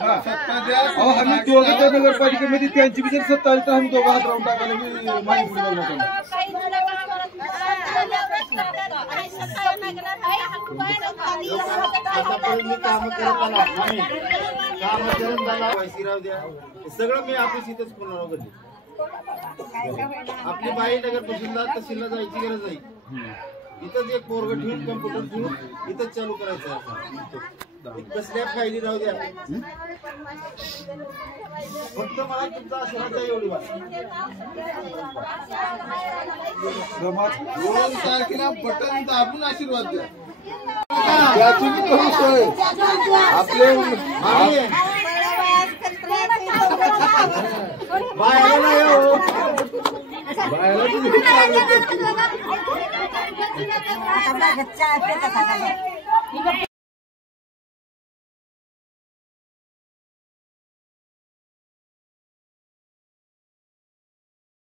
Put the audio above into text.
अहो आम्ही दोघं तर नगरपालिकेमध्ये त्यांची जर सत्ता आली तर आम्ही दोघं हात राहून टाकायला मी मागे पुढे जाऊ सगळं मी ऑफिस इथंच पुन्हा वगैरे आपली बाई नगर परिषदला तहसीलला जायची गरज नाही. इथंच एक पोरग ठेवून कम्प्युटर ठेवून इथंच चालू करायचं आहे. कसल्या फायली राहू द्या फक्त मला तुमचा आशीर्वाद द्या एवढी बात. 2 तारखेला बटन दाबून आशीर्वाद द्या. आपले बायला